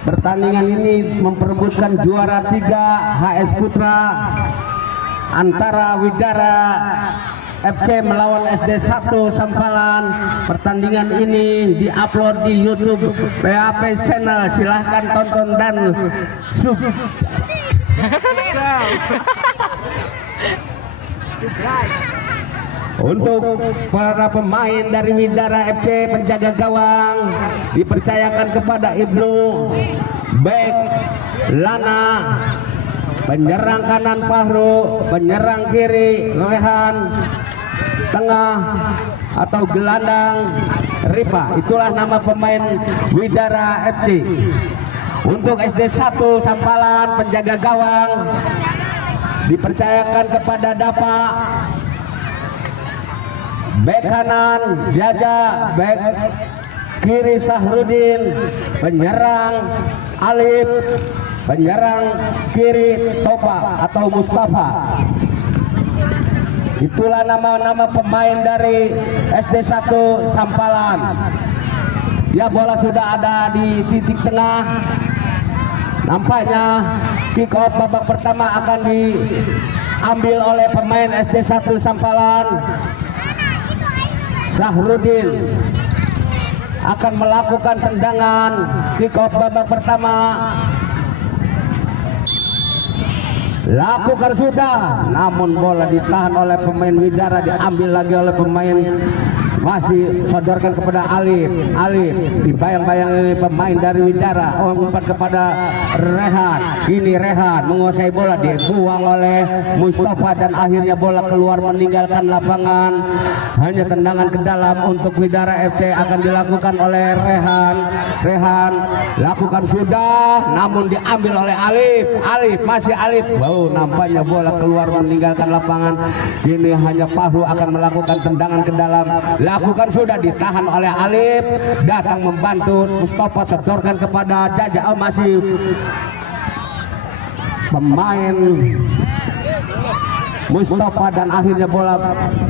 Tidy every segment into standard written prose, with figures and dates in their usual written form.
Pertandingan ini memperebutkan juara 3 HS Putra antara Widara FC melawan SD 1 Sampalan. Pertandingan ini diupload di YouTube PAP Channel. Silahkan tonton dan Untuk para pemain dari Widara FC, penjaga gawang dipercayakan kepada Ibnu, back Lana, penyerang kanan Fahru, penyerang kiri Rehan, tengah atau gelandang Ripa. Itulah nama pemain Widara FC. Untuk SD 1 Sampalan, penjaga gawang dipercayakan kepada Dapa, bek kanan Jaja, bek kiri Sahrudin, penyerang Alif, penyerang kiri Topa atau Mustafa. Itulah nama-nama pemain dari SD 1 Sampalan. Ya, bola sudah ada di titik tengah. Nampaknya kick off babak pertama akan diambil oleh pemain SD 1 Sampalan. Sahrudin akan melakukan tendangan kick off babak pertama. Lakukan sudah, namun bola ditahan oleh pemain Widara, diambil lagi oleh pemain, masih sodorkan kepada Alif. Alif dibayang-bayang ini pemain dari Widara, umpan kepada Rehan. Ini Rehan menguasai bola, dibuang oleh Mustafa dan akhirnya bola keluar meninggalkan lapangan. Hanya tendangan ke dalam untuk Widara FC akan dilakukan oleh Rehan. Rehan lakukan sudah, namun diambil oleh Alif. Alif masih Alif. Wow, nampaknya bola keluar meninggalkan lapangan. Ini hanya Fahru akan melakukan tendangan ke dalam. Lakukan sudah, ditahan oleh Alif. Datang membantu Mustafa, sodorkan kepada Jaja. Oh, masih pemain Mustafa dan akhirnya bola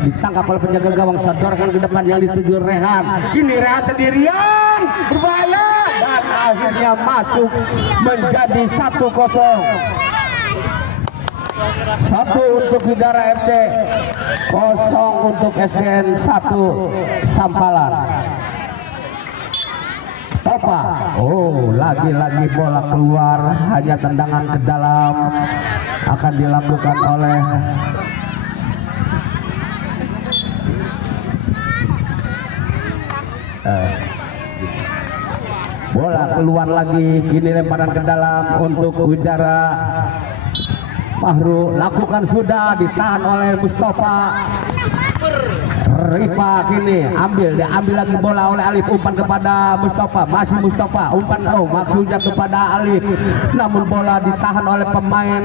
ditangkap oleh penjaga gawang, sodorkan ke depan yang dituju Rehan. Ini Rehan sendirian, berbahaya dan akhirnya masuk menjadi 1-0. 1 untuk Widara FC, 0 untuk SDN 1 Sampalan. Topa, oh lagi-lagi bola keluar, hanya tendangan ke dalam akan dilakukan oleh bola keluar lagi. Kini lemparan ke dalam untuk Widara. Fahru lakukan sudah, ditahan oleh Mustafa. Ripa kini diambil lagi bola oleh Alif, umpan kepada Mustafa, masih Mustafa, umpan maksudnya kepada Alif, namun bola ditahan oleh pemain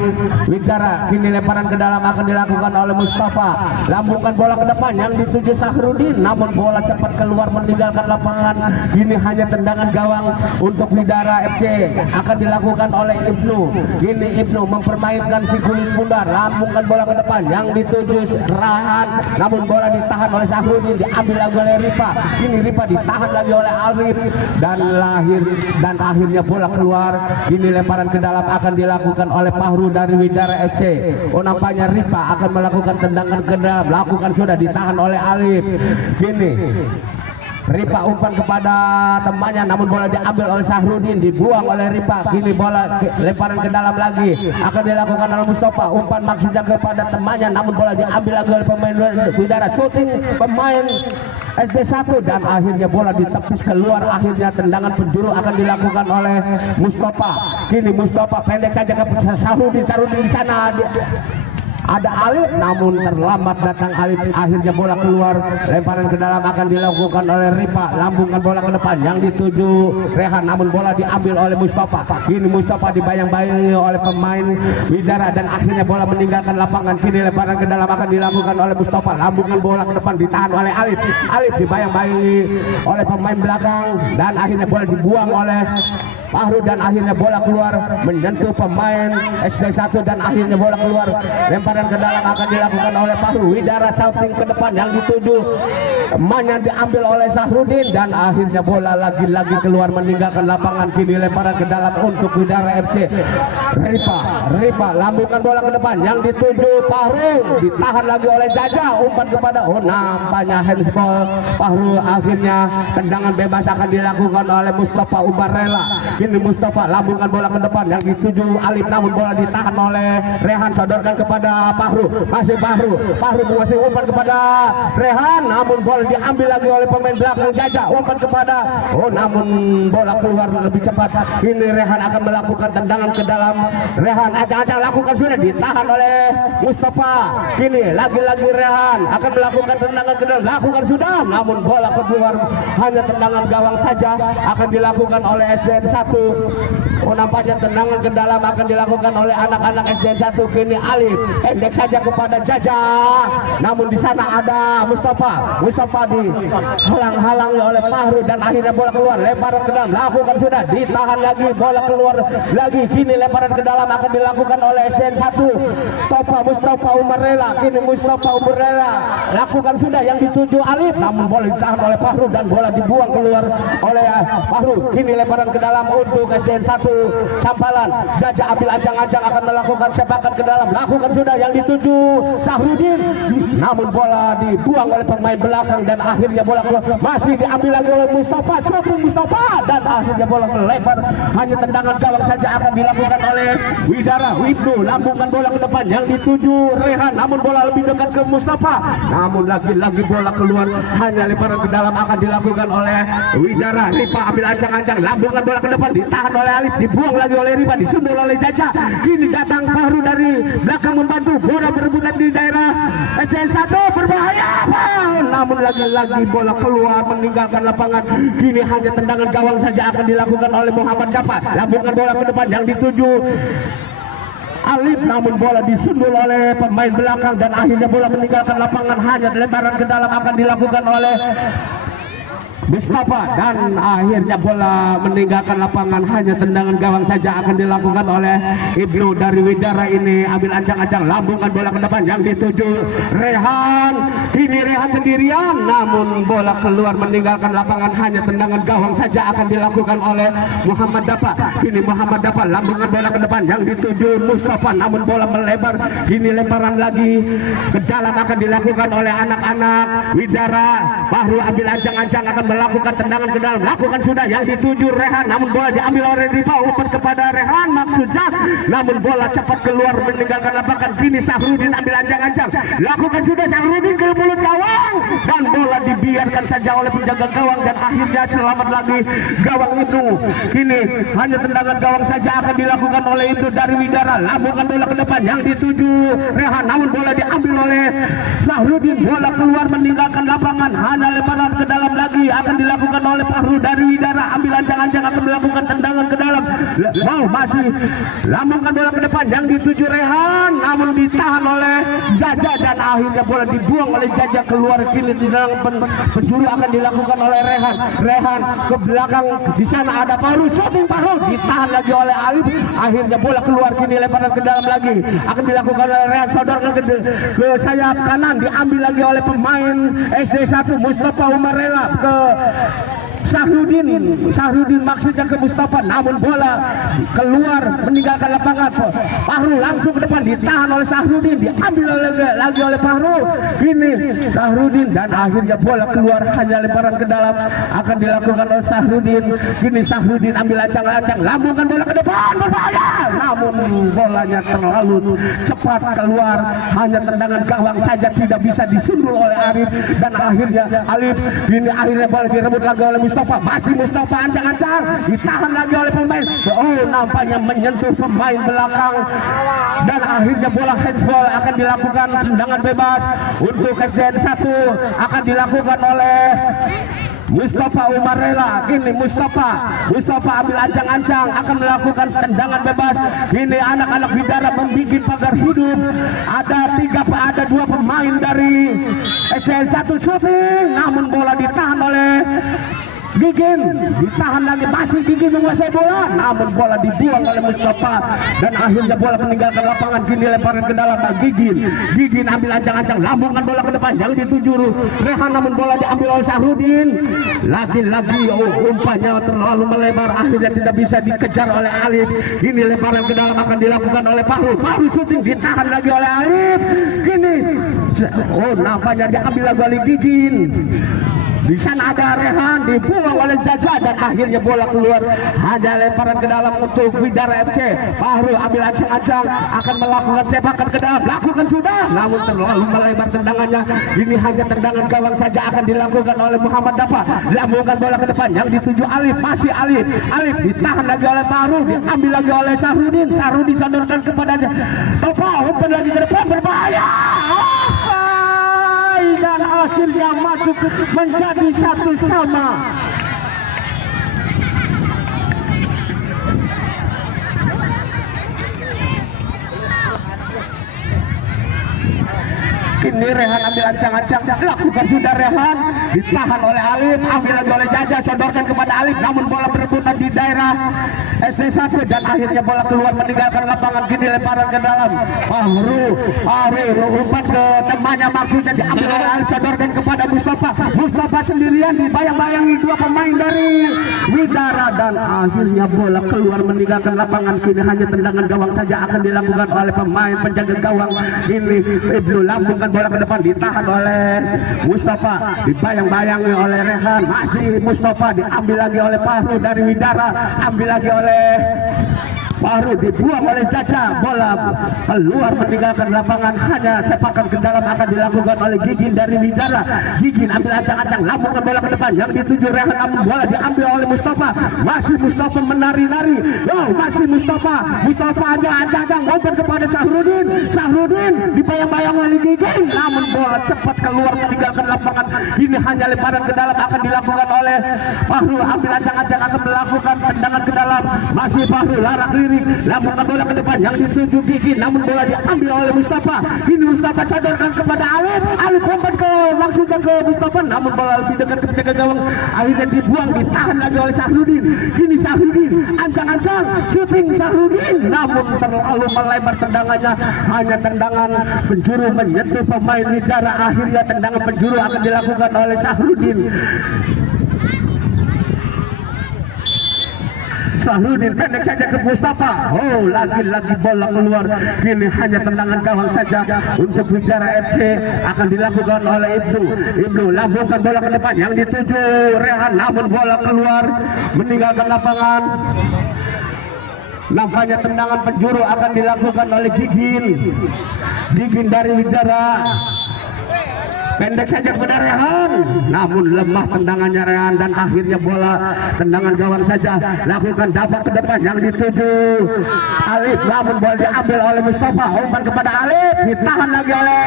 Widara. Kini lemparan ke dalam akan dilakukan oleh Mustafa, lambungkan bola ke depan yang dituju Sahrudin, namun bola cepat keluar meninggalkan lapangan. Kini hanya tendangan gawang untuk Widara FC akan dilakukan oleh Ibnu. Kini Ibnu mempermainkan si kulit bundar, lambungkan bola ke depan yang dituju Rahan, namun bola ditahan oleh Sahrudin, diambil lagi oleh Ripa. Ini Ripa ditahan lagi oleh Alif dan akhirnya bola keluar. Ini lemparan ke dalam akan dilakukan oleh Fahru dari Widara FC. Oh, nampaknya Ripa akan melakukan tendangan ke dalam, lakukan sudah, ditahan oleh Alif. Kini Ripa umpan kepada temannya, namun bola diambil oleh Sahrudin, dibuang oleh Ripa. Kini bola lemparan ke dalam lagi akan dilakukan oleh Mustafa, umpan maksudnya kepada temannya, namun bola diambil lagi oleh pemain Widara. Shooting pemain SD 1 dan akhirnya bola ditepis keluar. Akhirnya tendangan penjuru akan dilakukan oleh Mustafa. Kini Mustafa pendek saja ke Sahrudin. Sahrudin di sana ada Alif, namun terlambat datang Alif. Akhirnya bola keluar, lemparan ke dalam akan dilakukan oleh Ripa, lambungkan bola ke depan yang dituju Rehan, namun bola diambil oleh Mustafa. Kini Mustafa dibayang-bayangi oleh pemain Widara dan akhirnya bola meninggalkan lapangan. Kini lemparan ke dalam akan dilakukan oleh Mustafa, lambungkan bola ke depan, ditahan oleh Alif. Alif dibayang-bayangi oleh pemain belakang dan akhirnya bola dibuang oleh Fahru dan akhirnya bola keluar menyentuh pemain SD1 dan akhirnya bola keluar, lemparan ke dalam akan dilakukan oleh Fahru. Widara shouting ke depan yang dituju mainnya diambil oleh Sahrudin dan akhirnya bola lagi-lagi keluar meninggalkan lapangan. Kini lemparan ke dalam untuk Widara FC. Rifa lambungkan bola ke depan yang dituju Fahru, ditahan lagi oleh Jaja, umpan kepada nampaknya handsball Fahru. Akhirnya tendangan bebas akan dilakukan oleh Mustafa Ubarela. Kini Mustafa lambungkan bola ke depan yang dituju Alif, namun bola ditahan oleh Rehan, sodorkan kepada Fahru. Masih Fahru menguasai umpan kepada Rehan, namun bola diambil lagi oleh pemain belakang Jaja, umpan kepada namun bola keluar lebih cepat. Kini Rehan akan melakukan tendangan ke dalam. Rehan acak-acak lakukan, sudah ditahan oleh Mustafa. Kini lagi-lagi Rehan akan melakukan tendangan ke dalam, lakukan sudah, namun bola keluar, hanya tendangan gawang saja akan dilakukan oleh SDN 1. Nampaknya tendangan ke dalam akan dilakukan oleh anak-anak SDN 1. Kini Alif pendek saja kepada Jaja, namun di sana ada Mustafa dihalang-halangi oleh Fahru dan akhirnya bola keluar, lemparan ke dalam, lakukan sudah, ditahan lagi, bola keluar lagi. Kini lemparan ke dalam akan dilakukan oleh SDN 1. Mustafa Umarela, kini Mustafa Umarela lakukan sudah, yang dituju Alif, namun bola ditahan oleh Fahru dan bola dibuang keluar oleh Fahru. Kini lemparan ke dalam untuk SDN 1. Sampalan, Jaja ambil ancang-ancang akan melakukan sepakan ke dalam, lakukan sudah, yang dituju Sahrudin, namun bola dibuang oleh pemain belakang dan akhirnya bola keluar, masih diambil lagi oleh Mustafa, dan akhirnya bola melebar, hanya tendangan gawang saja akan dilakukan oleh Widara. Wibnu lambungkan bola ke depan yang dituju Rehan, namun bola lebih dekat ke Mustafa, namun lagi-lagi bola keluar, hanya lemparan ke dalam akan dilakukan oleh Widara. Rifa ambil ancang-ancang, lambungkan bola ke depan, ditahan oleh Alif, dibuang lagi oleh Rifa, disundul oleh Jaja. Kini datang Fahru dari belakang membantu, bola berebutan di daerah SDN 1, berbahaya, namun lagi-lagi bola keluar meninggalkan lapangan. Kini hanya tendangan gawang saja akan dilakukan oleh Muhammad Dafa, lambungkan bola ke depan yang dituju Alif, namun bola disundul oleh pemain belakang dan akhirnya bola meninggalkan lapangan. Hanya lemparan ke dalam akan dilakukan oleh Mustafa dan akhirnya bola meninggalkan lapangan, hanya tendangan gawang saja akan dilakukan oleh Ibnu dari Widara. Ini ambil ancang-ancang, lambungkan bola ke depan yang dituju Rehan. Kini Rehan sendirian, namun bola keluar meninggalkan lapangan, hanya tendangan gawang saja akan dilakukan oleh Muhammad Dafa. Kini Muhammad Dafa lambungkan bola ke depan yang dituju Mustafa, namun bola melebar. Kini lemparan lagi ke dalam akan dilakukan oleh anak-anak Widara. Fahru ambil ancang-ancang akan melakukan tendangan ke dalam, lakukan sudah, yang dituju Rehan, namun bola diambil oleh Rifa, umpan kepada Rehan maksudnya, namun bola cepat keluar meninggalkan lapangan. Kini Sahrudin ambil ancang-ancang, lakukan sudah, Sahrudin ke mulut gawang dan bola dibiarkan saja oleh penjaga gawang dan akhirnya selamat lagi gawang itu. Kini hanya tendangan gawang saja akan dilakukan oleh Ibnu dari Widara, lambungkan bola ke depan yang dituju Rehan, namun bola diambil oleh Sahrudin, bola keluar meninggalkan lapangan, hanya lemparan ke dalam lagi akan dilakukan oleh Fahru dari Widara, ambil ancang-ancang akan melakukan tendangan ke dalam, masih lambungkan bola ke depan yang dituju Rehan, namun ditahan oleh Jaja dan akhirnya bola dibuang oleh Jaja keluar. Kini tendangan penjuru akan dilakukan oleh Rehan ke belakang, di sana ada Fahru, shooting Fahru, ditahan lagi oleh Alif, akhirnya bola keluar. Kini lemparan ke dalam lagi akan dilakukan oleh Rehan, sodorkan ke sayap kanan, diambil lagi oleh pemain SD1 Mustafa Umarela ke Sahrudin maksudnya ke Mustafa, namun bola keluar meninggalkan lapangan. Fahru langsung ke depan, ditahan oleh Sahrudin, diambil lagi oleh Fahru. Kini Sahrudin dan akhirnya bola keluar, hanya lemparan ke dalam akan dilakukan oleh Sahrudin. Kini Sahrudin ambil ancang-ancang, lambungkan bola ke depan, berbahaya, namun bolanya terlalu cepat keluar, hanya tendangan gawang saja, tidak bisa disundul oleh Arif dan akhirnya Alif. Kini akhirnya bola direbut lagi oleh Mustafa, masih Mustafa ancang-ancang, ditahan lagi oleh pemain. Nampaknya menyentuh pemain belakang dan akhirnya bola handsball akan dilakukan. Tendangan bebas untuk SDN 1 akan dilakukan oleh Mustafa Umarela. Kini Mustafa ambil ancang-ancang akan melakukan tendangan bebas. Kini anak-anak Widara membuat pagar hidup. Ada dua pemain dari SDN 1 shooting, namun bola ditahan oleh Gigin ditahan lagi, masih Gigin menguasai bola, namun bola dibuang oleh Mustafa dan akhirnya bola meninggalkan lapangan. Kini lemparan ke dalam Gigin ambil ancang-ancang, lambungkan bola ke depan yang dituju Rehan, namun bola diambil oleh Sahrudin. Lagi-lagi umpannya terlalu melebar, akhirnya tidak bisa dikejar oleh Alif. Ini lemparan ke dalam akan dilakukan oleh Fahru syuting, ditahan lagi oleh Alif. Kini nampaknya diambil lagi oleh Gigin. Di sana ada Rehan, dibuang oleh Jaja dan akhirnya bola keluar. Hanya lemparan ke dalam untuk Widara FC. Fahru ambil ancang-ancang, akan melakukan sepakan ke dalam, lakukan sudah, namun terlalu melebar tendangannya. Ini hanya tendangan gawang saja akan dilakukan oleh Muhammad Dafa. Lambungkan bola ke depan yang dituju Alif, masih Alif ditahan lagi oleh Fahru, diambil lagi oleh Sahrudin sodorkan kepada Dafa, umpan lagi ke depan, berbahaya. Dan akhirnya masuk menjadi 1-1. Kini Rehan ambil ancang-ancang, lakukan sudah Rehan, ditahan oleh Alif, ambil lagi oleh Jaja, sodorkan kepada Alif, namun bola berebutan di daerah SD1 dan akhirnya bola keluar meninggalkan lapangan. Kini lemparan ke dalam, Fahru umpan ke temannya, maksudnya diambil oleh Alif, sodorkan kepada Mustafa sendirian, dibayang-bayangi dua pemain dari Widara dan akhirnya bola keluar meninggalkan lapangan. Kini hanya tendangan gawang saja akan dilakukan oleh pemain penjaga gawang. Ini Ibnu lambungkan bola ke depan, ditahan oleh Mustafa, dibayang-bayangi oleh Rehan, masih Mustafa, diambil lagi oleh Fahru dari Widara, ambil lagi oleh Fahru, dibuang oleh Caca, bola keluar meninggalkan lapangan. Hanya sepakan ke dalam akan dilakukan oleh Gigin dari Widara. Gigin ambil ancang-ancang, lambungkan bola ke depan yang dituju Rehan, namun bola diambil oleh Mustafa. Masih Mustafa menari-nari, masih Mustafa aja ancang-ancang, umpan kepada Sahrudin dibayang-bayang oleh Gigin, namun bola cepat keluar meninggalkan lapangan. Ini hanya lemparan ke dalam akan dilakukan oleh Fahru, ambil ancang-ancang akan melakukan tendangan ke dalam, masih Fahru larak lirik, lambungkan bola ke depan yang dituju Gigin, namun bola diambil oleh Mustafa. Ini Mustafa sodorkan kepada Alif umpan ke maksudnya ke Mustafa, namun bola lebih dekat ke penjaga gawang, akhirnya dibuang, ditahan lagi oleh Sahrudin. Kini Sahrudin ancang-ancang syuting Sahrudin, namun terlalu melebar tendangannya, hanya tendangan penjuru menyentuh pemain Widara. Akhirnya tendangan penjuru akan dilakukan oleh Sahrudin. Sahrudin pendek saja ke Mustafa. Lagi-lagi bola keluar. Kini hanya tendangan gawang saja untuk Widara FC akan dilakukan oleh Ibnu lambungkan bola ke depan yang dituju Rehan, namun bola keluar meninggalkan lapangan. Nampaknya tendangan penjuru akan dilakukan oleh Gigin dari Widara. Pendek saja kepada Rehan, namun lemah tendangannya Rehan dan akhirnya bola tendangan gawang saja lakukan dapat ke depan yang dituju Alif, namun bola diambil oleh Mustafa, umpan kepada Alif, ditahan lagi oleh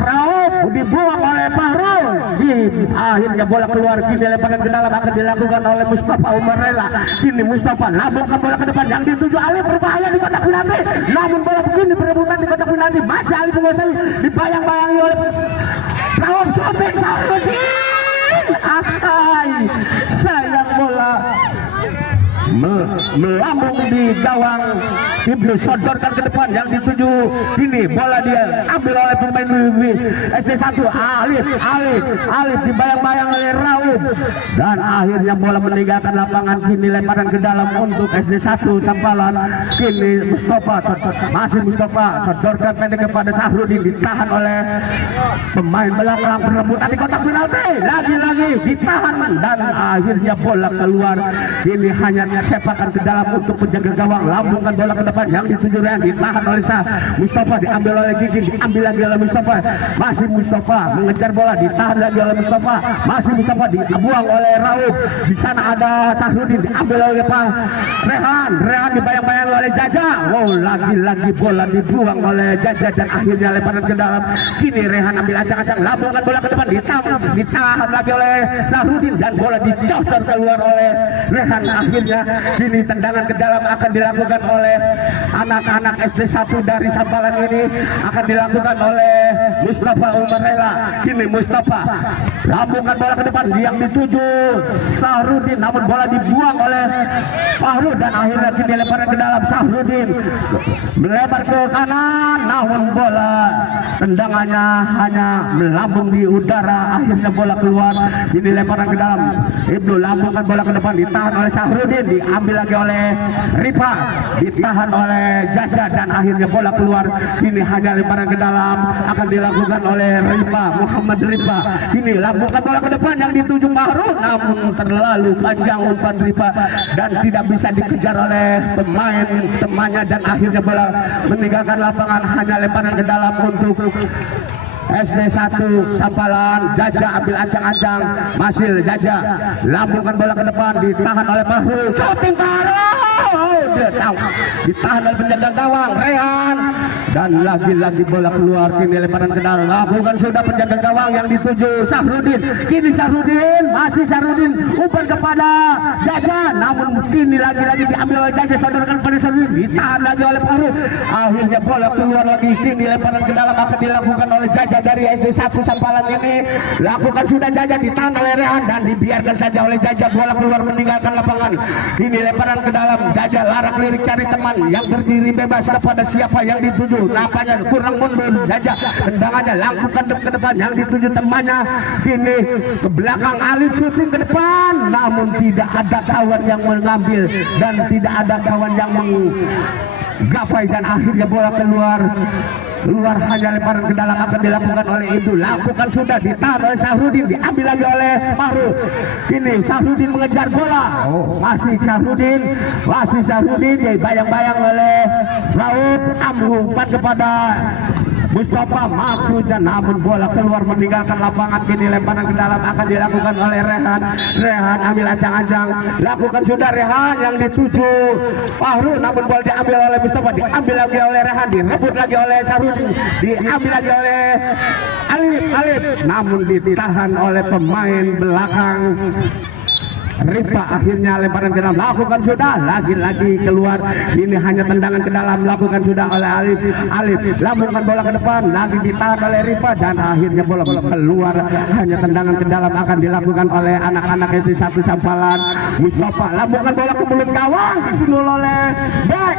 Rauf, dibuang oleh Fahru. Akhirnya bola keluar, kini lemparan ke dalam akan dilakukan oleh Mustafa Umarela. Kini Mustafa lambungkan bola ke depan yang dituju Alif, berbahaya di kotak penalti, namun bola begini berebutan di kotak penalti, masih Alif menguasai, dibayang-bayangi oleh Rauf, syuting Sahrudin, sayang bola melambung di gawang. Ibnu sodorkan ke depan yang dituju, ini bola dia ambil oleh pemain SD1 Alif dibayang-bayang oleh Rauf dan akhirnya bola meninggalkan lapangan. Kini lemparan ke dalam untuk SD1 Campalan. Kini masih Mustafa sodorkan pendek kepada Sahrudin, ditahan oleh pemain belakang, perebutan di kotak penalti, lagi-lagi ditahan dan akhirnya bola keluar. Kini hanya sepakan ke dalam untuk penjaga gawang, lambungkan bola ke depan yang dituju Rehan, ditahan oleh Mustafa, diambil oleh Gigin, diambil lagi oleh Mustafa, masih Mustafa mengejar bola, ditahan lagi oleh Mustafa, masih Mustafa dibuang oleh Rauf. Di sana ada Sahrudin, diambil oleh Rehan dibayang-bayang oleh Jaja. Lagi-lagi bola dibuang oleh Jaja dan akhirnya lemparan ke dalam. Kini Rehan ambil ancang-ancang, lambungkan bola ke depan, ditahan lagi oleh Sahrudin dan bola dicocor keluar oleh Rehan. Akhirnya kini tendangan ke dalam akan dilakukan oleh anak-anak SD 1 dari Sampalan ini, akan dilakukan oleh Mustafa Umarela. Kini Mustafa lambungkan bola ke depan yang dituju Sahrudin, namun bola dibuang oleh Fahru dan akhirnya kini lemparan ke dalam. Sahrudin melebar ke kanan, namun bola tendangannya hanya melambung di udara, akhirnya bola keluar. Ini lemparan ke dalam. Ibnu lambungkan bola ke depan, ditahan oleh Sahrudin, diambil lagi oleh Rifa, ditahan oleh Jaja dan akhirnya bola keluar. Ini hanya lemparan ke dalam, akan dilakukan oleh Rifa, Muhammad Rifa. Ini lambungkan bola ke depan yang dituju Fahru, namun terlalu panjang umpan Rifa dan tidak bisa dikejar oleh pemain temannya dan akhirnya bola meninggalkan lapangan. Hanya lemparan ke dalam untuk SD 1 Sampalan. Jaja ambil ancang-ancang, masih Jaja lambungkan bola ke depan, ditahan oleh Fahru, shooting Fahru, ditahan oleh penjaga gawang Rehan dan lagi-lagi bola keluar. Kini lemparan ke dalam, lakukan sudah penjaga gawang yang dituju Sahrudin. Kini Sahrudin, masih Sahrudin umpan kepada Jaja, namun kini lagi-lagi diambil oleh Jaja, sodorkan pada Sahrudin, ditahan lagi oleh Fahru, akhirnya bola keluar lagi. Kini lemparan ke dalam akan dilakukan oleh Jaja dari SD 1 Sampalan ini, lakukan sudah Jaja, ditahan oleh Rehan dan dibiarkan saja oleh Jaja, bola keluar meninggalkan lapangan. Ini lemparan ke dalam, Jaja larak lirik cari teman yang berdiri bebas kepada siapa yang dituju, nampaknya kurang mundur. Jaja tendangannya lakukan ke depan yang dituju temannya, kini ke belakang, Alif syuting ke depan, namun tidak ada kawan yang mengambil dan tidak ada kawan yang menggapai dan akhirnya bola keluar. Hanya lemparan ke dalam akan dilakukan oleh Ibnu, lakukan sudah, ditahan oleh Sahrudin, diambil lagi oleh Fahru. Kini Sahrudin mengejar bola, masih Sahrudin bayang-bayang oleh Raud, umpan kepada Mustafa maksudnya, namun bola keluar meninggalkan lapangan. Kini lemparan ke dalam akan dilakukan oleh Rehan ambil ancang-ancang, lakukan sudah Rehan yang dituju Fahru, namun bola diambil oleh Mustafa, diambil lagi oleh Rehan, direbut lagi oleh Sahrudin, diambil lagi oleh Alif, namun ditahan oleh pemain belakang Rifa. Akhirnya lemparan ke dalam, lakukan sudah, lagi-lagi keluar. Ini hanya tendangan ke dalam, lakukan sudah oleh Alif, lambungkan bola ke depan, lagi ditahan oleh Rifa dan akhirnya bola keluar. Hanya tendangan ke dalam akan dilakukan oleh anak-anak SD 1 Sampalan. Mustafa lambungkan bola ke mulut gawang, disunul oleh back,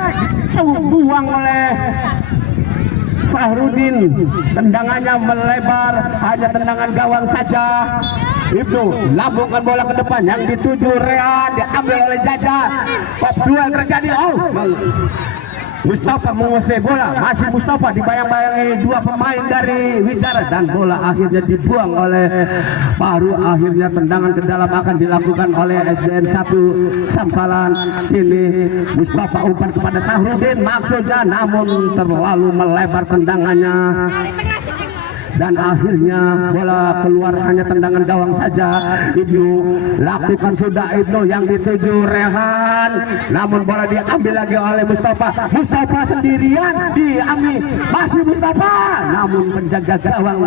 buang oleh Sahrudin, tendangannya melebar, hanya tendangan gawang saja. Ibnu lambungkan bola ke depan yang dituju Rehan, diambil oleh Jaja, top 2 terjadi. Mustafa menguasai bola, masih Mustafa dibayang-bayangi dua pemain dari Widara dan bola akhirnya dibuang oleh Fahru. Akhirnya tendangan ke dalam akan dilakukan oleh SDN 1 Sampalan. Ini Mustafa umpan kepada Sahrudin maksudnya, namun terlalu melebar tendangannya dan akhirnya bola keluar, hanya tendangan gawang saja. Ibnu lakukan sudah, Ibnu yang dituju Rehan, namun bola diambil lagi oleh Mustafa sendirian, diambil masih Mustafa, namun penjaga gawang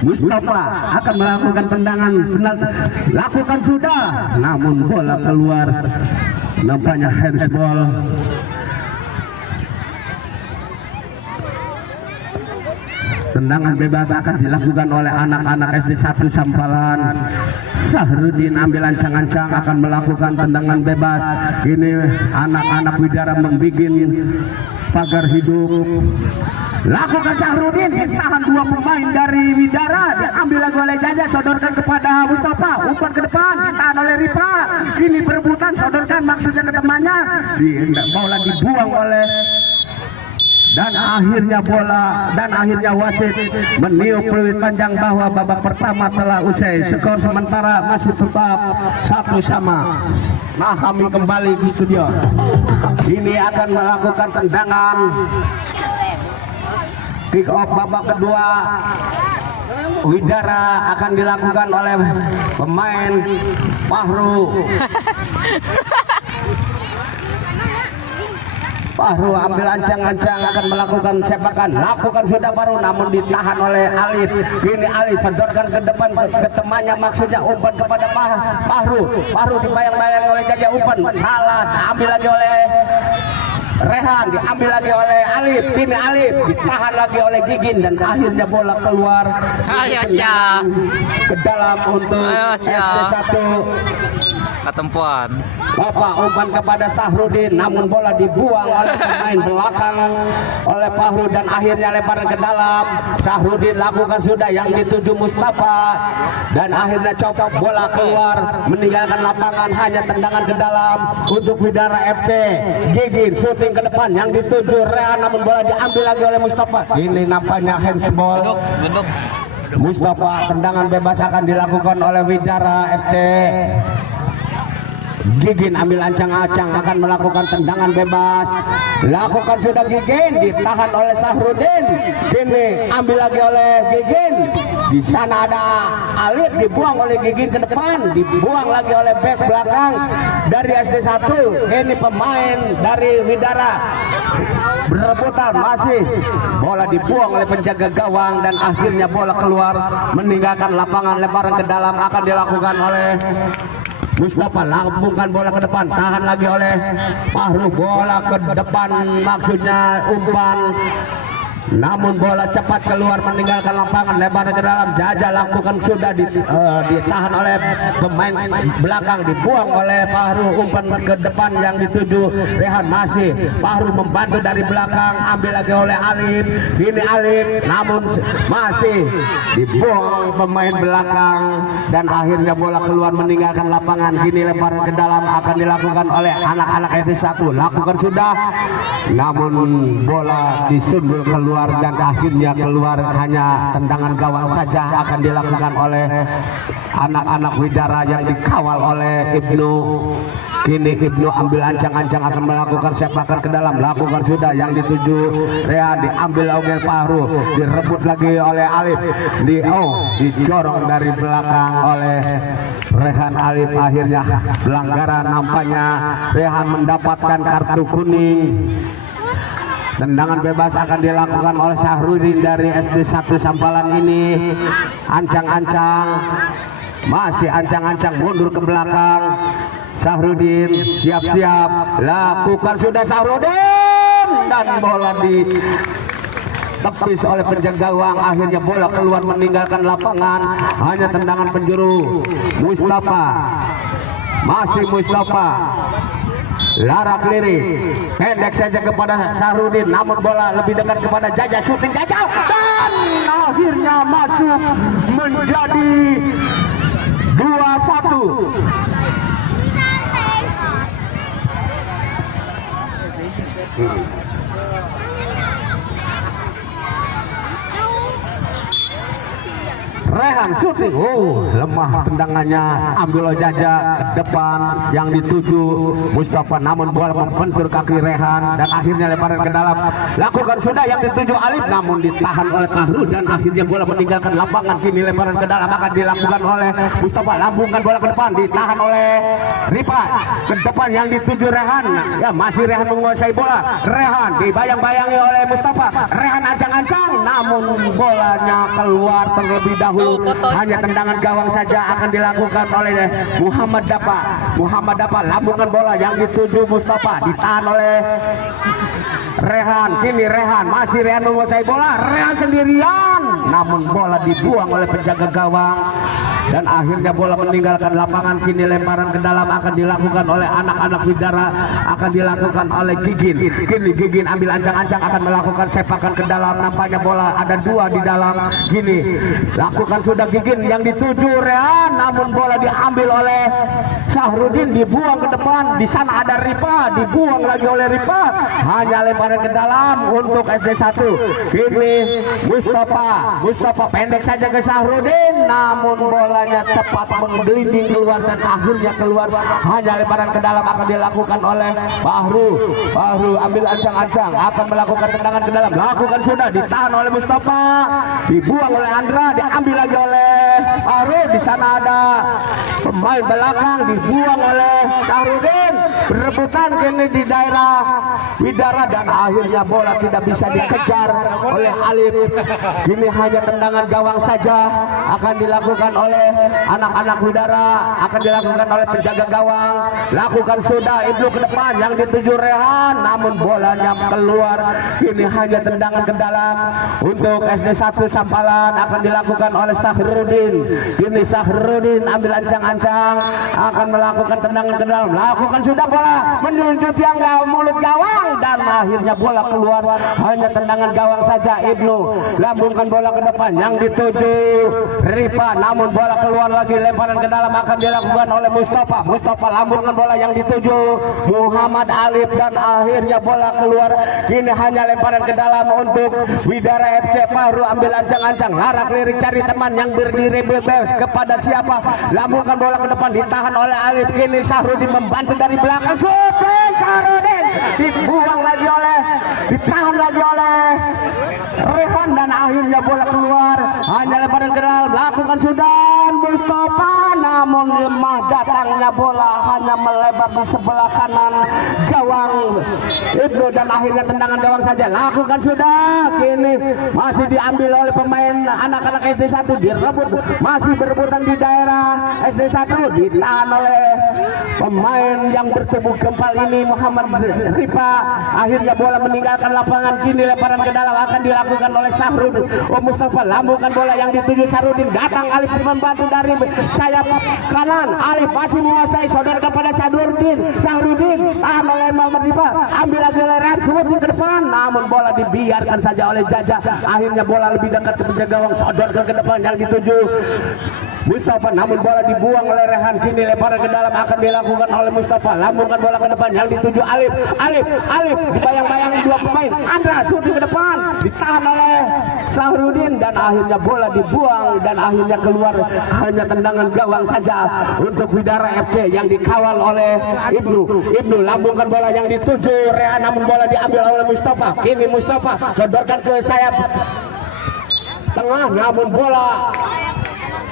Mustafa akan melakukan tendangan benar, lakukan sudah, namun bola keluar, nampaknya handsball. Tendangan bebas akan dilakukan oleh anak-anak SD 1 Sampalan. Sahrudin ambil ancang-ancang akan melakukan tendangan bebas. Ini anak-anak Widara membikin pagar hidup. Lakukan Sahrudin, ditahan dua pemain dari Widara, diambil lagi oleh Jaja, sodorkan kepada Mustafa, umpan ke depan, ditahan oleh Rifa. Ini perebutan, sodorkan maksudnya ke temannya, bola dibuang oleh dan akhirnya wasit meniup peluit panjang bahwa babak pertama telah usai. Skor sementara masih tetap 1-1. Nah, kami kembali di studio. Ini akan melakukan tendangan kick off babak kedua. Widara akan dilakukan oleh pemain Fahru. Fahru ambil ancang-ancang akan melakukan sepakan, lakukan sudah baru namun ditahan oleh Alif. Kini Alif sodorkan ke depan ke temannya, maksudnya umpan kepada Fahru. Fahru dibayang-bayang oleh Jaja, umpan salah, ambil lagi oleh Rehan, diambil lagi oleh Alif. Kini Alif ditahan lagi oleh Gigin dan akhirnya bola keluar ke dalam untuk SD1. Ketempuan Bapak umpan kepada Sahrudin, namun bola dibuang oleh pemain belakang oleh Fahru dan akhirnya lemparan ke dalam. Sahrudin lakukan sudah yang dituju Mustafa dan akhirnya copot bola keluar meninggalkan lapangan, hanya tendangan ke dalam untuk Widara FC. Gigin syuting ke depan yang dituju Rehan, namun bola diambil lagi oleh Mustafa. Ini nampaknya handsball. Mustafa, tendangan bebas akan dilakukan oleh Widara FC. Gigin ambil ancang-ancang akan melakukan tendangan bebas, lakukan sudah Gigin, ditahan oleh Sahrudin. Kini ambil lagi oleh Gigin, di sana ada Alif, dibuang oleh Gigin ke depan, dibuang lagi oleh back belakang dari SD1. Ini pemain dari Widara berebutan, masih bola dibuang oleh penjaga gawang dan akhirnya bola keluar meninggalkan lapangan. Lemparan ke dalam akan dilakukan oleh Mustafa, lambungkan bola ke depan, tahan lagi oleh Fahru, bola ke depan maksudnya umpan, namun bola cepat keluar meninggalkan lapangan. Lebar ke dalam, Jaja lakukan sudah ditahan oleh pemain belakang, dibuang oleh Fahru. Umpan ke depan yang dituju Rehan, masih Fahru membantu dari belakang, ambil lagi oleh Alif. Ini Alif, namun masih dibuang pemain belakang dan akhirnya bola keluar meninggalkan lapangan. Kini lemparan ke dalam akan dilakukan oleh anak-anak SD1, lakukan sudah, namun bola disundul keluar dan akhirnya keluar, hanya tendangan gawang saja akan dilakukan oleh anak-anak Widara yang dikawal oleh Ibnu. Kini Ibnu ambil ancang-ancang akan melakukan sepakan ke dalam, lakukan sudah yang dituju Rehan, diambil oleh Fahru, direbut lagi oleh Alif, dicorong dari belakang oleh Rehan. Alif, akhirnya pelanggaran, nampaknya Rehan mendapatkan kartu kuning. Tendangan bebas akan dilakukan oleh Sahrudin dari SD1 Sampalan ini. Ancang-ancang, masih ancang-ancang mundur ke belakang. Sahrudin siap-siap, lakukan sudah Sahrudin dan bola ditepis oleh penjaga gawang. Akhirnya bola keluar meninggalkan lapangan, hanya tendangan penjuru Mustafa, masih Mustafa. Larak lirik, pendek saja kepada Sahrudin, namun bola lebih dekat kepada Jaja, syuting Jaja dan akhirnya masuk menjadi 2-1. Rehan syuting, lemah tendangannya, ambil Jaja ke depan yang dituju Mustafa, namun bola membentur kaki Rehan dan akhirnya lemparan ke dalam, lakukan sudah yang dituju Alif, namun ditahan oleh Fahru dan akhirnya bola meninggalkan lapangan. Kini lemparan ke dalam akan dilakukan oleh Mustafa, lambungkan bola ke depan, ditahan oleh Rifa, ke depan yang dituju Rehan, ya masih Rehan menguasai bola. Rehan dibayang-bayangi oleh Mustafa, Rehan ancang-ancang, namun bolanya keluar terlebih dahulu. Hanya tendangan gawang saja akan dilakukan oleh Muhammad Dapa. Muhammad Dapa lambungkan bola yang dituju Mustafa, ditahan oleh Rehan. Kini Rehan, masih Rehan menguasai bola, Rehan sendirian, namun bola dibuang oleh penjaga gawang dan akhirnya bola meninggalkan lapangan. Kini lemparan ke dalam akan dilakukan oleh anak-anak Widara, akan dilakukan oleh Gigin. Kini Gigin ambil ancang-ancang akan melakukan sepakan ke dalam, nampaknya bola ada dua di dalam. Gini lakukan sudah Gigin yang dituju Rehan, namun bola diambil oleh Sahrudin, dibuang ke depan. Di sana ada Rifa, dibuang lagi oleh Rifa, hanya lemparan ke dalam untuk SD1. Kini Mustafa pendek saja ke Sahrudin, namun bolanya cepat menggelinding keluar dan akhirnya keluar, hanya lemparan ke dalam akan dilakukan oleh Fahru ambil ancang-ancang akan melakukan tendangan ke dalam, lakukan sudah, ditahan oleh Mustafa, dibuang oleh Andra, diambil lagi oleh Fahru. Di sana ada pemain belakang dibuang oleh Sahrudin. Berebutan kini di daerah Widara dan akhirnya bola tidak bisa dikejar oleh Alif. Kini hanya tendangan gawang saja akan dilakukan oleh anak-anak Widara, akan dilakukan oleh penjaga gawang. Lakukan sudah Ibnu ke depan yang dituju Rehan, namun bolanya keluar. Kini hanya tendangan ke dalam untuk SD1 Sampalan akan dilakukan oleh Sahrudin. Kini Sahrudin ambil ancang-ancang akan melakukan tendangan ke dalam. Lakukan sudah bola menuju tiang mulut gawang dan akhirnya bola keluar. Hanya tendangan gawang saja. Ibnu lambungkan bola ke depan yang dituju Rifa, namun bola keluar lagi. Lemparan ke dalam akan dilakukan oleh Mustafa. Mustafa lambungkan bola yang dituju Muhammad Alif dan akhirnya bola keluar. Kini hanya lemparan ke dalam untuk Widara FC. Fahru ambil ancang-ancang, larak lirik cari teman yang berdiri bebas kepada siapa. Lambungkan bola ke depan ditahan oleh Alif. Kini Sahrudin membantu dari belakang. Syuting Sahrudin dibuang lagi oleh, ditahan lagi oleh Rehan dan akhirnya bola keluar. Hanya lemparan ke dalam, lakukan sudah Mustafa, namun lemah datangnya bola hanya melebar di sebelah kanan gawang Ibnu dan akhirnya tendangan gawang saja. Lakukan sudah, kini masih diambil oleh pemain anak-anak SD1, direbut, masih berebutan di daerah SD1, ditahan oleh pemain yang bertubuh gempal ini Muhammad Rifa. Akhirnya bola meninggalkan lapangan. Kini lemparan ke dalam akan dilakukan oleh Sahrudin. Mustafa lambungkan bola yang dituju Sahrudin. Datang Alif membantu dari sayap kanan. Alif masih menguasai, sodorkan pada Sahrudin. Sahrudin tahan oleh Muhammad Rifa, ambil lagi oleh Rehan, Sahrudin ke depan, namun bola dibiarkan saja oleh Jaja. Akhirnya bola lebih dekat ke penjaga gawang, sodorkan ke depan yang dituju Mustafa, namun bola dibuang oleh Rehan. Kini lemparan ke dalam akan dilakukan oleh Mustafa. Lambungkan bola ke depan yang dituju Alif. Alif dibayang-bayang dua pemain. Andra shooting ke depan, ditahan oleh Sahrudin dan akhirnya bola dibuang dan akhirnya keluar. Hanya tendangan gawang saja untuk Widara FC yang dikawal oleh Ibnu lambungkan bola yang dituju Rehan, namun bola diambil oleh Mustafa. Kini Mustafa sodorkan ke sayap tengah, namun bola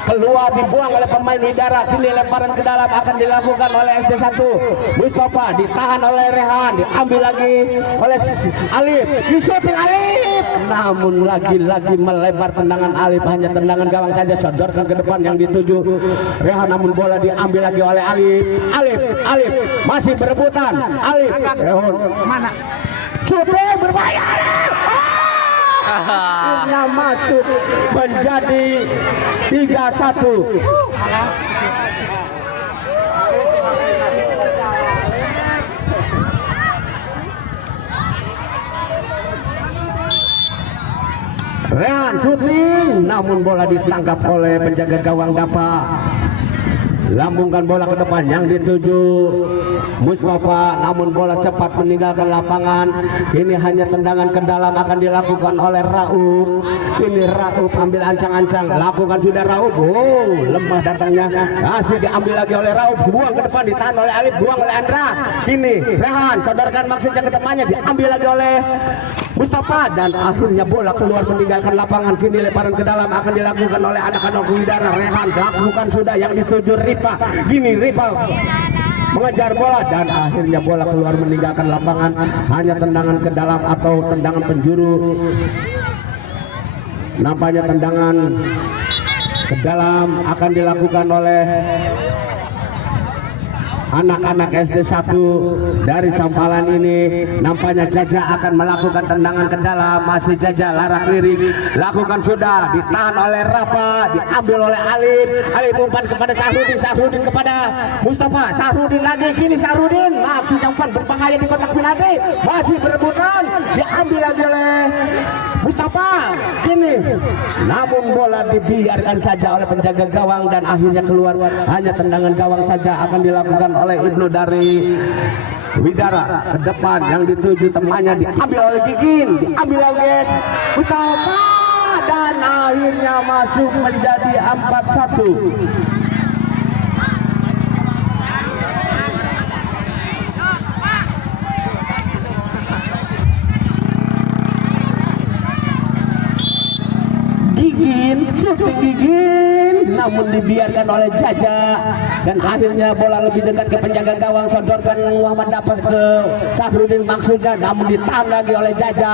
keluar, dibuang oleh pemain Widara. Kini lemparan ke dalam akan dilakukan oleh SD1. Mustafa ditahan oleh Rehan, diambil lagi oleh Alif, disuting Alif, namun lagi-lagi melebar tendangan Alif. Hanya tendangan gawang saja, sodorkan ke depan yang dituju Rehan, namun bola diambil lagi oleh Alif masih berebutan. Alif mana syuting berbahaya. Akhirnya masuk menjadi 3-1. Rehan syuting, namun bola ditangkap oleh penjaga gawang Dapa. Lambungkan bola ke depan yang dituju Mustafa, namun bola cepat meninggalkan lapangan. Kini hanya tendangan ke dalam akan dilakukan oleh Rauf. Kini Rauf ambil ancang-ancang, lakukan sudah Rauf. Lemah datangnya, masih diambil lagi oleh Rauf, buang ke depan, ditahan oleh Alif, buang oleh Andra. Kini Rehan sodorkan maksudnya ke temannya, diambil lagi oleh Mustafa dan akhirnya bola keluar meninggalkan lapangan. Kini lemparan ke dalam akan dilakukan oleh anak-anak Widara. Rehan lakukan sudah yang dituju Rifa. Kini Rifa mengejar bola dan akhirnya bola keluar meninggalkan lapangan. Hanya tendangan ke dalam atau tendangan penjuru. Nampaknya tendangan ke dalam akan dilakukan oleh anak-anak SD1 dari Sampalan ini. Nampaknya Jaja akan melakukan tendangan ke dalam. Masih Jaja larak lirik, lakukan sudah, ditahan oleh Rafa, diambil oleh Alif umpan kepada Sahrudin kepada Mustafa, Sahrudin lagi. Kini Sahrudin maksudnya umpan berbahaya di kotak penalti, masih berebutan, diambil lagi oleh Mustafa. Kini namun bola dibiarkan saja oleh penjaga gawang dan akhirnya keluar. Hanya tendangan gawang saja akan dilakukan oleh Ibnu dari Widara. Ke depan yang dituju temannya, diambil oleh Gigin, diambil oleh Mustafa dan akhirnya masuk menjadi 4-1. Gigin, syuting Gigin, namun dibiarkan oleh Jaja, dan akhirnya bola lebih dekat ke penjaga gawang, sodorkan Muhammad dapat ke Sahrudin maksudnya, namun ditahan lagi oleh Jaja,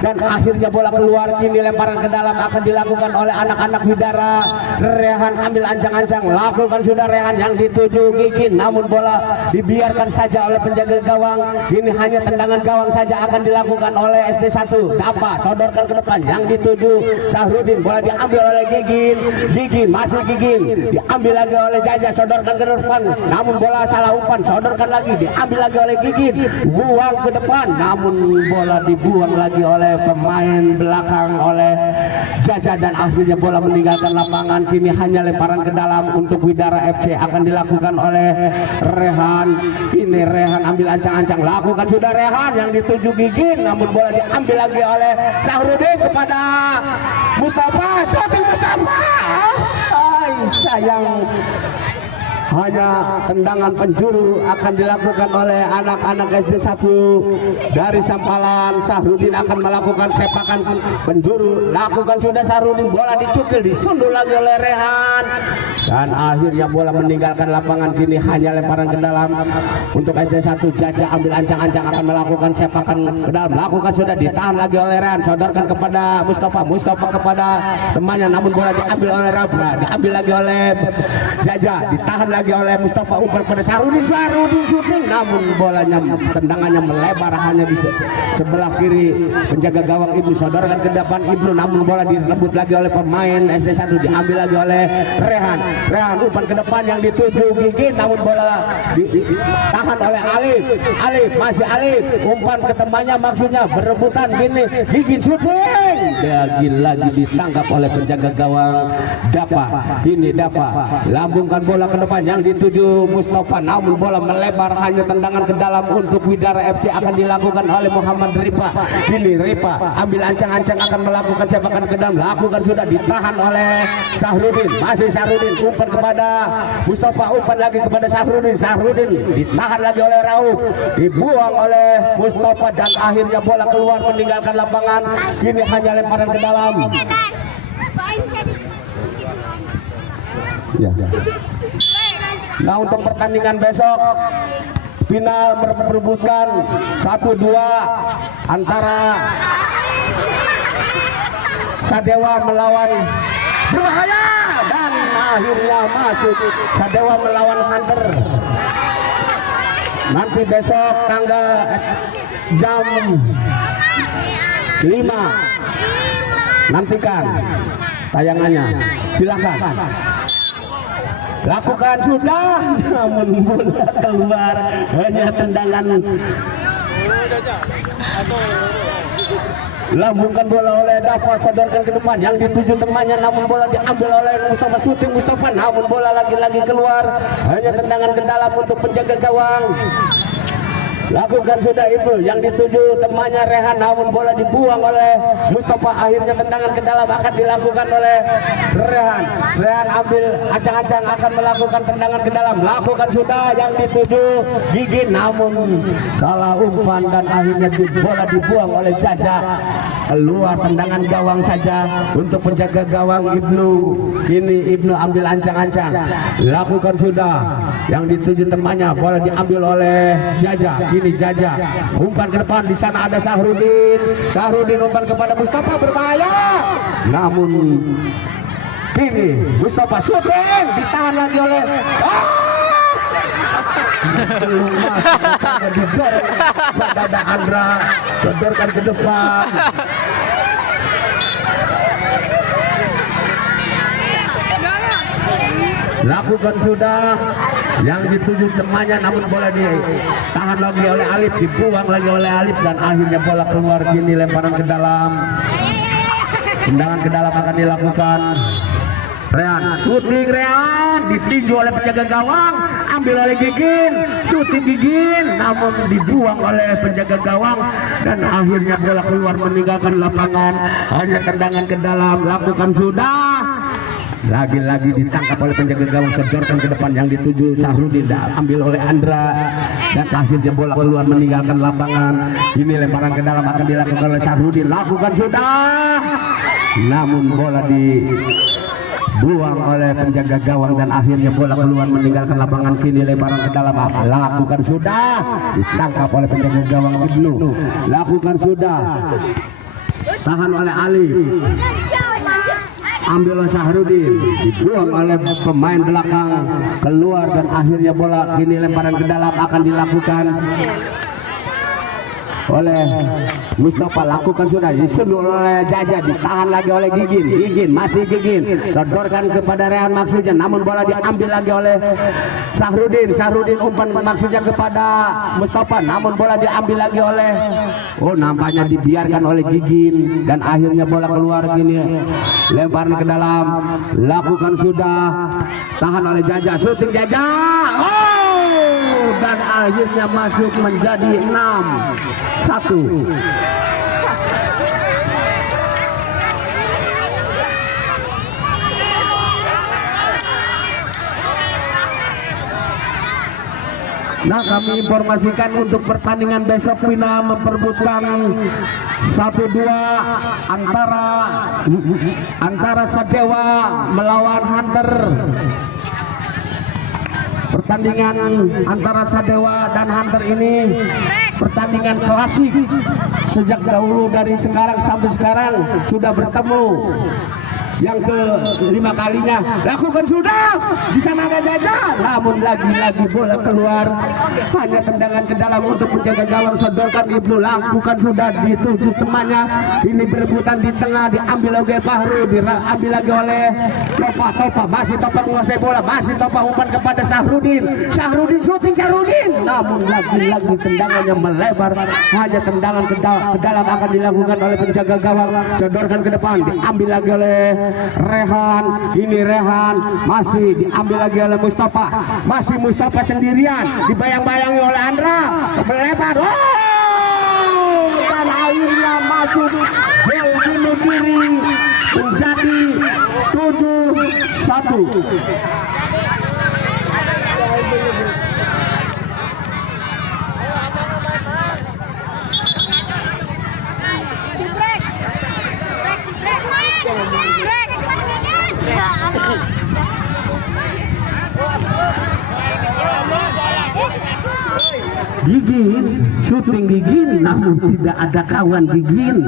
dan akhirnya bola keluar. Kini lemparan ke dalam akan dilakukan oleh anak-anak Widara. Rehan ambil ancang-ancang, lakukan sudah Rehan yang dituju Gigin, namun bola dibiarkan saja oleh penjaga gawang. Ini hanya tendangan gawang saja akan dilakukan oleh SD1. Dapa sodorkan ke depan yang dituju Sahrudin, bola diambil oleh Gigin masih Gigin, diambil lagi oleh Jaja, sodorkan ke depan, namun bola salah umpan, sodorkan lagi, diambil lagi oleh Gigin, buang ke depan, namun bola dibuang lagi oleh pemain belakang oleh Jaja, dan akhirnya bola meninggalkan lapangan. Kini hanya lemparan ke dalam untuk Widara FC akan dilakukan oleh Rehan. Kini Rehan ambil ancang-ancang, lakukan sudah Rehan yang dituju Gigin, namun bola diambil lagi oleh Sahrudin kepada Mustafa, shooting Mustafa. Sayang, hanya tendangan penjuru akan dilakukan oleh anak-anak SD1 dari Sampalan. Sahrudin akan melakukan sepakan penjuru, lakukan sudah Sahrudin, bola dicutil, disundul lagi oleh Rehan, dan akhirnya bola meninggalkan lapangan. Kini hanya lemparan ke dalam untuk SD1. Jaja ambil ancang-ancang akan melakukan sepakan ke dalam, lakukan sudah, ditahan lagi oleh Rehan, sodorkan kepada Mustafa kepada temannya, namun bola diambil oleh Rabra, diambil lagi oleh Jaja, ditahan lagi oleh Mustafa, umpan pada Sahrudin syuting, namun bolanya, tendangannya melebar hanya di sebelah kiri penjaga gawang Ibnu, sodorkan ke depan Ibnu, namun bola direbut lagi oleh pemain SD1, diambil lagi oleh Rehan, umpan ke depan yang dituju Gigin, namun bola ditahan oleh Alif, masih Alif, umpan ke temannya maksudnya berebutan. Gini Gigin syuting, lagi ditangkap oleh penjaga gawang Dapa. Kini Dapa lambungkan bola ke depan yang dituju Mustafa, namun bola melebar hanya tendangan ke dalam untuk Widara FC akan dilakukan oleh Muhammad Ripa. Ini Ripa ambil ancang-ancang akan melakukan sepakan ke dalam, lakukan sudah, ditahan oleh Sahrudin, masih Sahrudin, umpan kepada Mustafa, umpan lagi kepada Sahrudin, ditahan lagi oleh Rauf, dibuang oleh Mustafa, dan akhirnya bola keluar meninggalkan lapangan. Kini hanya lemparan ke dalam. Ya. Nah, untuk pertandingan besok final memperebutkan 1-2 antara Sadewa melawan Berbahaya, dan akhirnya masuk Sadewa melawan Hunter. Nanti besok tanggal jam 5 nantikan tayangannya, silakan. Lakukan sudah, namun bola keluar hanya tendangan. Lambungkan bola oleh Dapa, sodorkan ke depan yang dituju temannya, namun bola diambil oleh Mustafa, syuting Mustafa, namun bola lagi-lagi keluar hanya tendangan ke dalam untuk penjaga gawang. Lakukan sudah itu yang dituju temannya Rehan, namun bola dibuang oleh Mustafa. Akhirnya tendangan ke dalam akan dilakukan oleh Rehan. Ambil ancang-ancang akan melakukan tendangan ke dalam, lakukan sudah yang dituju Gigin, namun salah umpan, dan akhirnya bola dibuang oleh Jaja. Keluar tendangan gawang saja untuk penjaga gawang Ibnu. Ini Ibnu ambil ancang-ancang, lakukan sudah yang dituju temannya, bola diambil oleh Jaja. Ini Jaja, umpan ke depan, di sana ada Sahrudin umpan kepada Mustafa, berbahaya, namun kini Mustafa syuting, ditahan lagi oleh dada Andra, sodorkan ke depan. Lakukan sudah yang dituju temannya, namun bola ditahan lagi oleh Alif, dibuang lagi oleh Alif, dan akhirnya bola keluar. Kini lemparan ke dalam, tendangan ke dalam akan dilakukan. Rehan, syuting Rehan, ditinju oleh penjaga gawang, ambil oleh Gigin, syuting Gigin, namun dibuang oleh penjaga gawang, dan akhirnya bola keluar meninggalkan lapangan. Hanya tendangan ke dalam, lakukan sudah. Lagi-lagi ditangkap oleh penjaga gawang, sodorkan ke depan yang dituju Sahrudin, ambil oleh Andra, dan akhirnya bola keluar meninggalkan lapangan. Ini lemparan ke dalam akan dilakukan oleh Sahrudin, lakukan sudah, namun bola buang oleh penjaga gawang dan akhirnya bola keluar meninggalkan lapangan. Kini lebaran ke dalam, lakukan sudah, ditangkap oleh penjaga gawang Ibnu, lakukan sudah, tahan oleh Ali, ambil oleh Sahrudin, dibuang oleh pemain belakang keluar dan akhirnya bola kini lemparan ke dalam akan dilakukan oleh Mustafa, lakukan sudah, disundul oleh Jaja, ditahan lagi oleh Gigin, masih Gigin, sodorkan kepada Rehan maksudnya, namun bola diambil lagi oleh Sahrudin umpan maksudnya kepada Mustafa, namun bola diambil lagi oleh, nampaknya dibiarkan oleh Gigin dan akhirnya bola keluar. Kini lemparan ke dalam, lakukan sudah, tahan oleh Jaja, syuting Jaja, dan akhirnya masuk menjadi 6-1. Nah, kami informasikan untuk pertandingan besok final memperebutkan 1-2 antara Sadewa melawan Hunter. Pertandingan antara Sadewa dan Hunter ini pertandingan klasik, sejak dahulu dari sekarang sampai sekarang sudah bertemu yang ke-5 kalinya. Lakukan sudah, di sana ada Jaja, namun lagi-lagi bola keluar, hanya tendangan ke dalam untuk menjaga gawang. Sodorkan Ibnu, lakukan sudah, dituju temannya. Ini berebutan di tengah, diambil oleh Fahru, diambil lagi oleh Topa, masih Topa menguasai bola, masih Topa umpan kepada Sahrudin syuting Sahrudin, namun lagi-lagi tendangannya melebar, hanya tendangan ke dalam akan dilakukan oleh penjaga gawang. Sodorkan ke depan, diambil lagi oleh Rehan, ini Rehan masih diambil lagi oleh Mustafa, masih Mustafa sendirian, dibayang-bayangi oleh Andra, melebar, dan akhirnya masuk bunuh diri menjadi 7-1. Gigin, syuting Gigin, namun tidak ada kawan Gigin,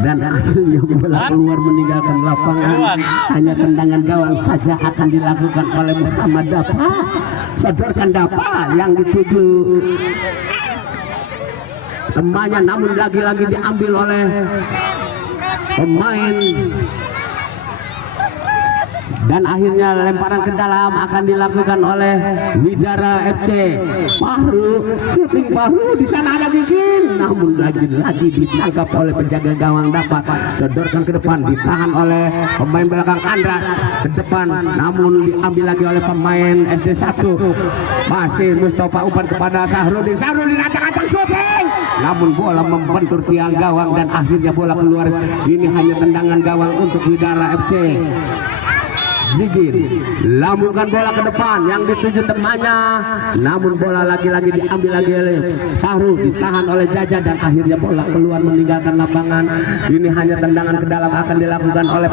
dan akhirnya bola keluar meninggalkan lapangan. Hanya tendangan gawang saja akan dilakukan oleh Muhammad Dapa. Sodorkan Dapa yang dituju temannya, namun lagi-lagi diambil oleh pemain. Dan akhirnya lemparan ke dalam akan dilakukan oleh Widara FC. Fahru, syuting Fahru, di sana ada Gigin, namun lagi-lagi ditangkap oleh penjaga gawang Dapat. Sodorkan ke depan, ditahan oleh pemain belakang Andra ke depan, namun diambil lagi oleh pemain SD1. Masih Mustafa umpan kepada Sahrudin acak-acak syuting, namun bola membentur tiang gawang dan akhirnya bola keluar. Ini hanya tendangan gawang untuk Widara FC. Gigin lambungkan bola ke depan yang dituju temannya, namun bola lagi-lagi diambil lagi oleh Fahru, ditahan oleh Jaja dan akhirnya bola keluar meninggalkan lapangan. Ini hanya tendangan ke dalam akan dilakukan oleh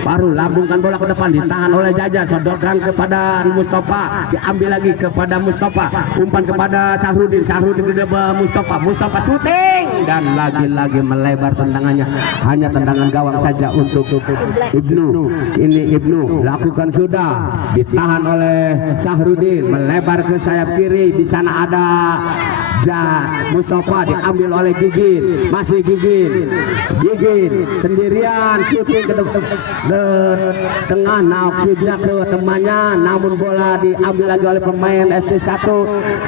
Fahru lambungkan bola ke depan, ditahan oleh Jaja, sodorkan kepada Mustafa, diambil lagi kepada Mustafa, umpan kepada Sahrudin ke depan Mustafa syuting dan lagi-lagi melebar tendangannya, hanya tendangan gawang saja untuk Ibnu. Ini Ibnu lakukan sudah, ditahan oleh Sahrudin, melebar ke sayap kiri, di sana ada Mustafa, diambil oleh Gigin, masih Gigin sendirian, syuting ke tengah, maksudnya ke temannya, namun bola diambil lagi oleh pemain SD1.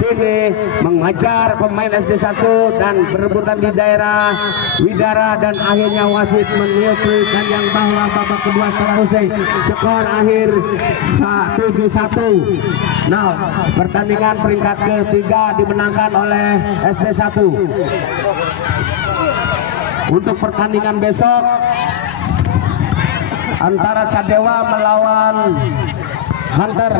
Kini mengejar pemain SD1 dan berebutan di daerah Widara dan akhirnya wasit meniupkan yang bahwa babak kedua telah usai. Skor akhir 7-1. Nah, pertandingan peringkat ketiga dimenangkan oleh SD1. Untuk pertandingan besok antara Sadewa melawan Hunter,